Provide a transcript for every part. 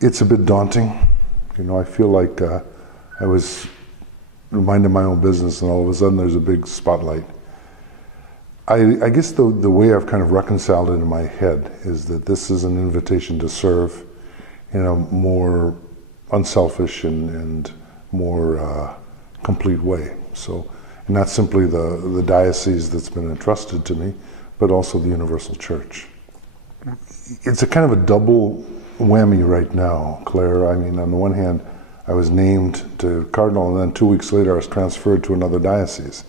It's a bit daunting. I feel like I was minding my own business and all of a sudden there's a big spotlight. I guess the way I've kind of reconciled it in my head is that this is an invitation to serve in a more unselfish and more complete way. So, and not simply the diocese that's been entrusted to me, but also the Universal Church. It's a kind of a double whammy right now, Claire. I mean, on the one hand, I was named to Cardinal, and then 2 weeks later I was transferred to another diocese.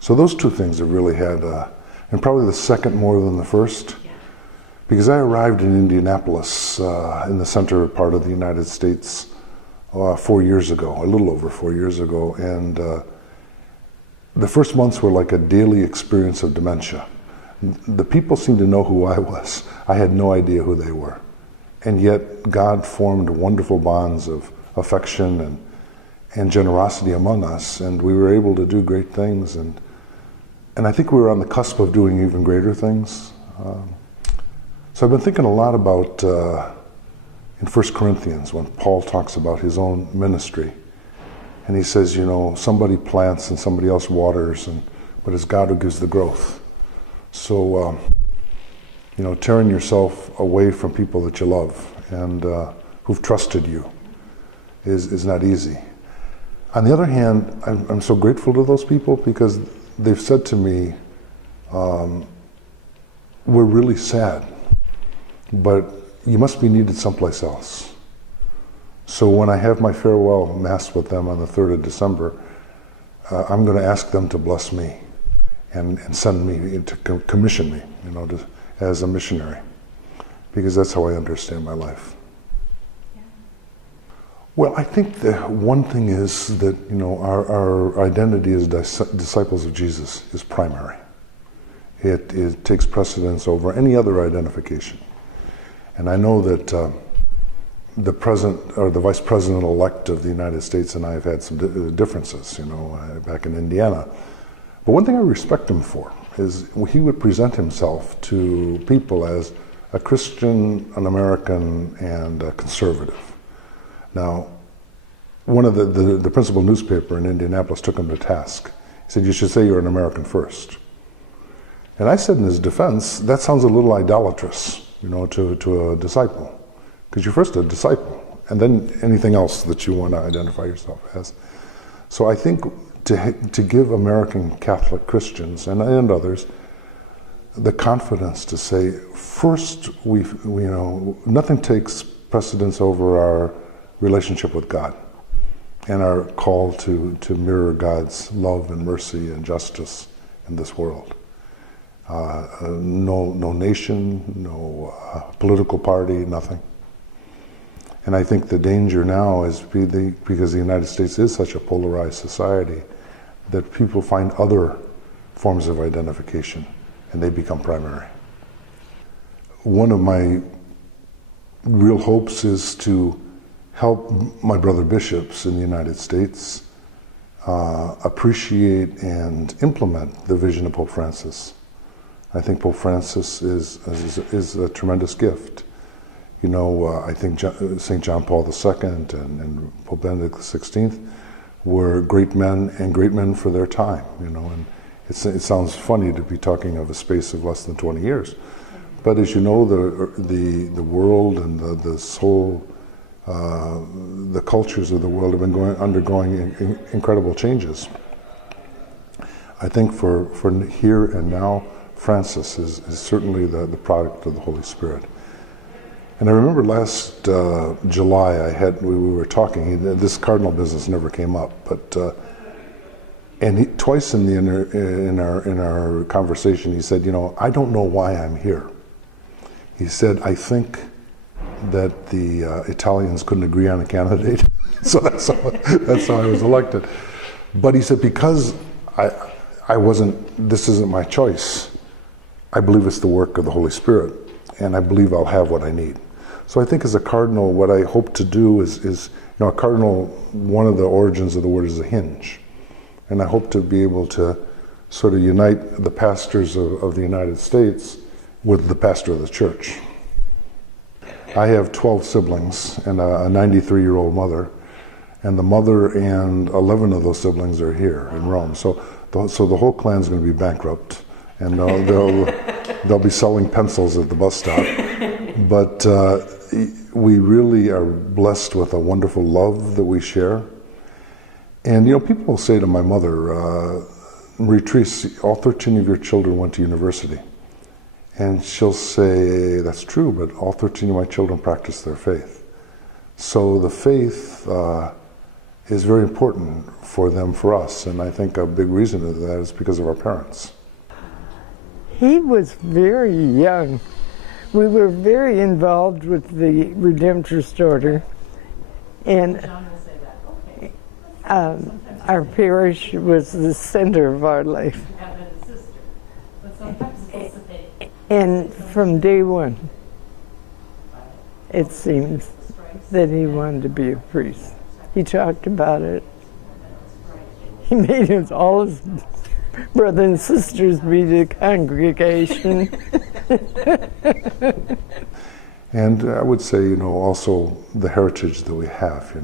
So those two things have really had, and probably the second more than the first, because I arrived in Indianapolis, in the center part of the United States, 4 years ago, a little over 4 years ago, and the first months were like a daily experience of dementia. The people seemed to know who I was. I had no idea who they were. And yet God formed wonderful bonds of affection and generosity among us, and we were able to do great things. And I think we were on the cusp of doing even greater things. So I've been thinking a lot about in 1 Corinthians when Paul talks about his own ministry. And he says, somebody plants and somebody else waters, but it's God who gives the growth. So, tearing yourself away from people that you love and who've trusted you is not easy. On the other hand, I'm so grateful to those people because they've said to me, we're really sad, but you must be needed someplace else. So when I have my farewell Mass with them on the 3rd of December, I'm going to ask them to bless me and send me, to commission me, as a missionary, because that's how I understand my life. Yeah. Well, I think the one thing is that, our identity as disciples of Jesus is primary. It takes precedence over any other identification. And I know that the President or the Vice President-elect of the United States and I have had some differences, back in Indiana. But one thing I respect him for is he would present himself to people as a Christian, an American, and a conservative. Now, one of the principal newspaper in Indianapolis took him to task. He said, you should say you're an American first. And I said in his defense, that sounds a little idolatrous, to a disciple. Because you're first a disciple, and then anything else that you want to identify yourself as. So I think to give American Catholic Christians and others the confidence to say, first, nothing takes precedence over our relationship with God and our call to mirror God's love and mercy and justice in this world. No nation, no political party, nothing. And I think the danger now is because the United States is such a polarized society that people find other forms of identification and they become primary. One of my real hopes is to help my brother bishops in the United States appreciate and implement the vision of Pope Francis. I think Pope Francis is a tremendous gift. I think St. John Paul II and Pope Benedict XVI were great men and great men for their time, and it sounds funny to be talking of a space of less than 20 years. But as you know, the world and the cultures of the world have been undergoing incredible changes. I think for here and now, Francis is certainly the product of the Holy Spirit. And I remember last July we were talking. This Cardinal business never came up, but twice in our conversation he said, I don't know why I'm here. He said, I think that the Italians couldn't agree on a candidate, so that's how I was elected. But he said, because this isn't my choice, I believe it's the work of the Holy Spirit, and I believe I'll have what I need. So I think as a cardinal, what I hope to do is a cardinal, one of the origins of the word is a hinge. And I hope to be able to sort of unite the pastors of the United States with the pastor of the church. I have 12 siblings and a 93-year-old mother, and the mother and 11 of those siblings are here in Rome. So the whole clan's going to be bankrupt, and they'll be selling pencils at the bus stop. But we really are blessed with a wonderful love that we share. And people will say to my mother, Marie Therese, all 13 of your children went to university. And she'll say, that's true, but all 13 of my children practice their faith. So the faith is very important for them, for us. And I think a big reason of that is because of our parents. He was very young. We were very involved with the Redemptorist order. And our parish was the center of our life. And from day one, it seems that he wanted to be a priest. He talked about it. He made all his brothers and sisters be the congregation. And I would say, also the heritage that we have.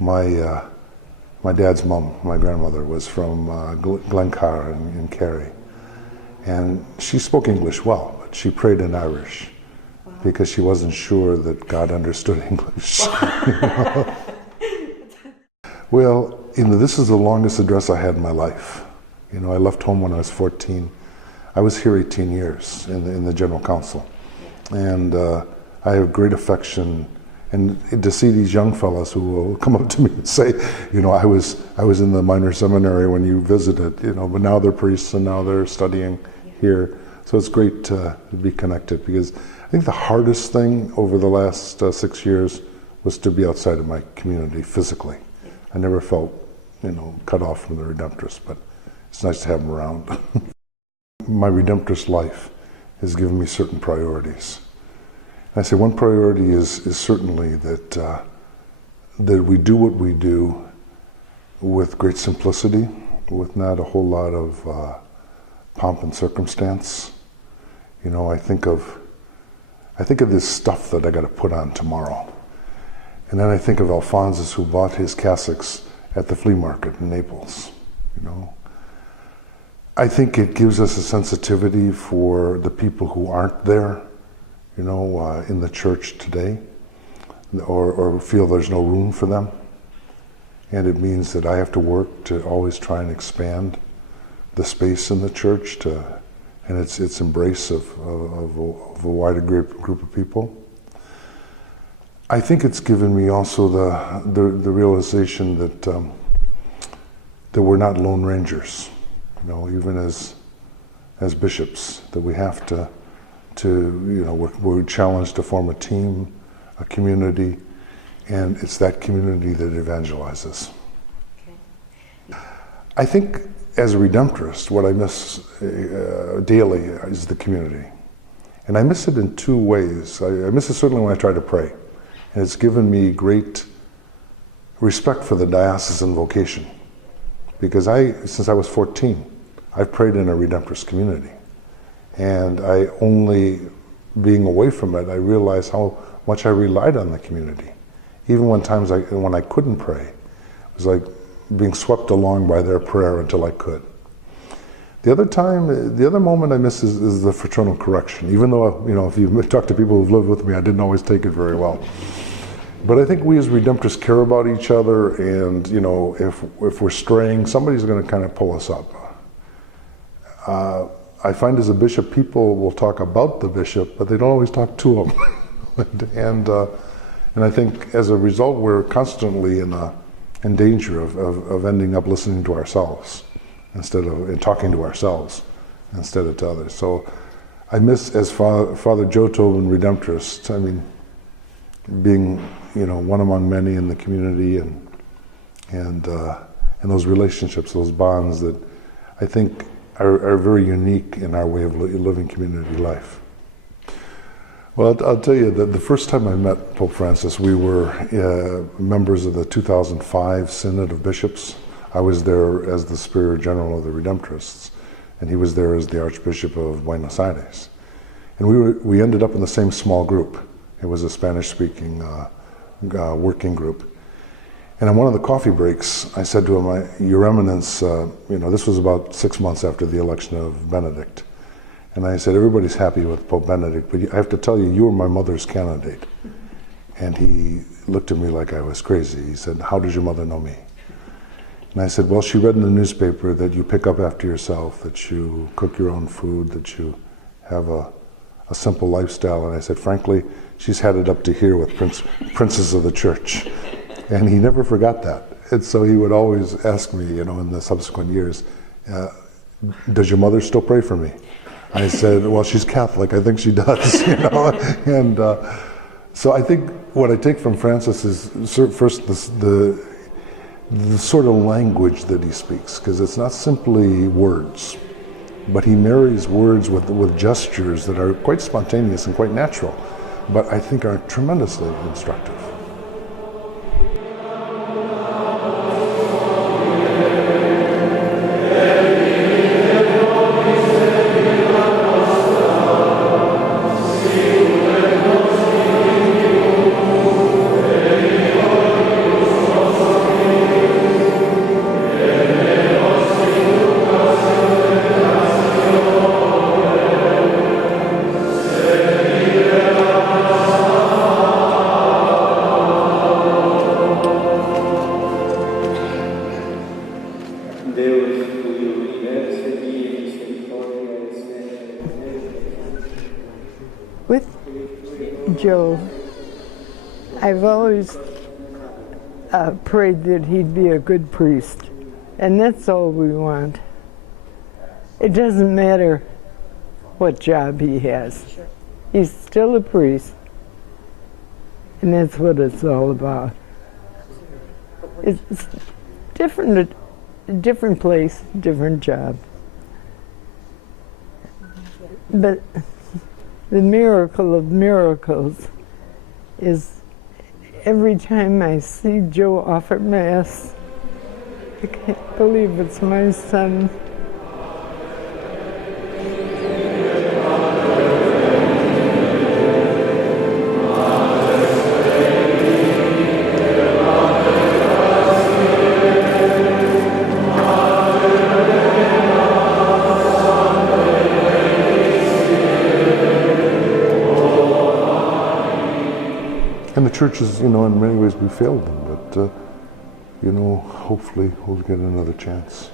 My dad's mom, my grandmother, was from Glencar in Kerry. And she spoke English well, but she prayed in Irish because she wasn't sure that God understood English. Well, this is the longest address I had in my life. I left home when I was 14. I was here 18 years in the General Council. And I have great affection, and to see these young fellows who will come up to me and say, I was in the minor seminary when you visited, but now they're priests and now they're studying here. So it's great to be connected, because I think the hardest thing over the last 6 years was to be outside of my community physically. I never felt, cut off from the Redemptorists, but it's nice to have them around. My Redemptorist life has given me certain priorities. And I say one priority is certainly that we do what we do with great simplicity, with not a whole lot of pomp and circumstance. I think of this stuff that I got to put on tomorrow. And then I think of Alphonsus, who bought his cassocks at the flea market in Naples. I think it gives us a sensitivity for the people who aren't there, in the church today, or feel there's no room for them. And it means that I have to work to always try and expand the space in the church and its embrace of a wider group of people. I think it's given me also the realization that we're not lone rangers. Even as bishops, that we have to we're challenged to form a team, a community, and it's that community that evangelizes. Okay. I think as a Redemptorist, what I miss daily is the community. And I miss it in two ways. I miss it certainly when I try to pray. And it's given me great respect for the diocesan vocation. Because since I was 14, I've prayed in a Redemptorist community. And being away from it, I realized how much I relied on the community. Even when I couldn't pray, it was like being swept along by their prayer until I could. The other moment I miss is the fraternal correction. Even though, if you talk to people who've lived with me, I didn't always take it very well. But I think we as Redemptorists care about each other, and if we're straying, somebody's going to kind of pull us up. I find as a bishop, people will talk about the bishop, but they don't always talk to him. And I think as a result, we're constantly in danger of ending up listening to ourselves and talking to ourselves instead of to others. So I miss, as Father Joe Tobin, Redemptorist, being one among many in the community, and those relationships, those bonds that I think are very unique in our way of living community life. Well, I'll tell you that the first time I met Pope Francis, we were members of the 2005 Synod of Bishops. I was there as the Superior General of the Redemptorists, and he was there as the Archbishop of Buenos Aires. And we ended up in the same small group. It was a Spanish-speaking working group. And on one of the coffee breaks, I said to him, Your Eminence, this was about 6 months after the election of Benedict. And I said, everybody's happy with Pope Benedict, but I have to tell you, you were my mother's candidate. And he looked at me like I was crazy. He said, how does your mother know me? And I said, well, she read in the newspaper that you pick up after yourself, that you cook your own food, that you have a simple lifestyle. And I said, frankly, she's had it up to here with princes of the church. And he never forgot that. And so he would always ask me, in the subsequent years, does your mother still pray for me? I said, well, she's Catholic. I think she does, And so I think what I take from Francis is first the sort of language that he speaks, because it's not simply words, but he marries words with gestures that are quite spontaneous and quite natural, but I think are tremendously instructive. With Joe, I've always prayed that he'd be a good priest, and that's all we want. It doesn't matter what job he has. He's still a priest, and that's what it's all about. It's different, a different place, different job. But the miracle of miracles is every time I see Joe offer Mass, I can't believe it's my son. And the churches, in many ways we failed them, but, hopefully we'll get another chance.